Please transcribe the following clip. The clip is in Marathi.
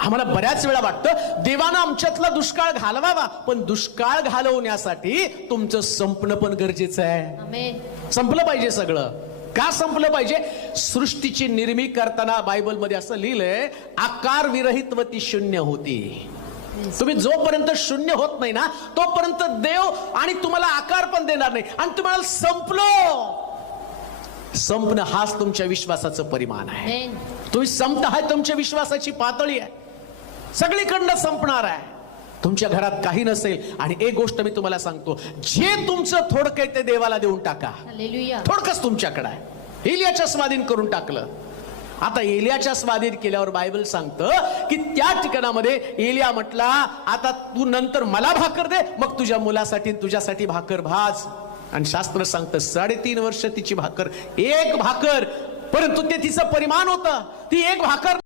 आम्हाला बऱ्याच वेळा वाटतं देवानं आमच्यातला दुष्काळ घालवावा पण दुष्काळ घालवण्यासाठी तुमचं संपणं पण गरजेचं आहे. संपलं पाहिजे सगळं. का संपलं पाहिजे? सृष्टीची निर्मी करताना बायबलमध्ये असं लिहिलंय आकार विरहित व ती शून्य होती. तुम्ही जोपर्यंत शून्य होत नाही ना तोपर्यंत देव आणि तुम्हाला आकार पण देणार नाही. आणि तुम्हाला संपलो. संपणं हाच तुमच्या विश्वासाचं परिमाण आहे. तुम्ही संपत आहे तुमच्या विश्वासाची पातळी आहे. सगळीकडनं संपणार आहे. तुमच्या घरात काही नसेल आणि एक गोष्ट मी तुम्हाला सांगतो. जे तुमचं थोडकं आहे ते देवाला देऊन टाका. थोडकच तुमच्याकडे आहे. एलियाच्या स्वाधीन करून टाकलं. आता एलियाच्या स्वाधीन केल्यावर बायबल सांगतं की त्या ठिकाणामध्ये एलिया म्हटला आता तू नंतर मला भाकर दे मग तुझ्या मुलासाठी तुझ्यासाठी भाकर भाज. आणि शास्त्र सांगतं साडेतीन वर्ष तिची भाकर एक भाकर. परंतु ते तिचं परिमाण होतं. ती एक भाकर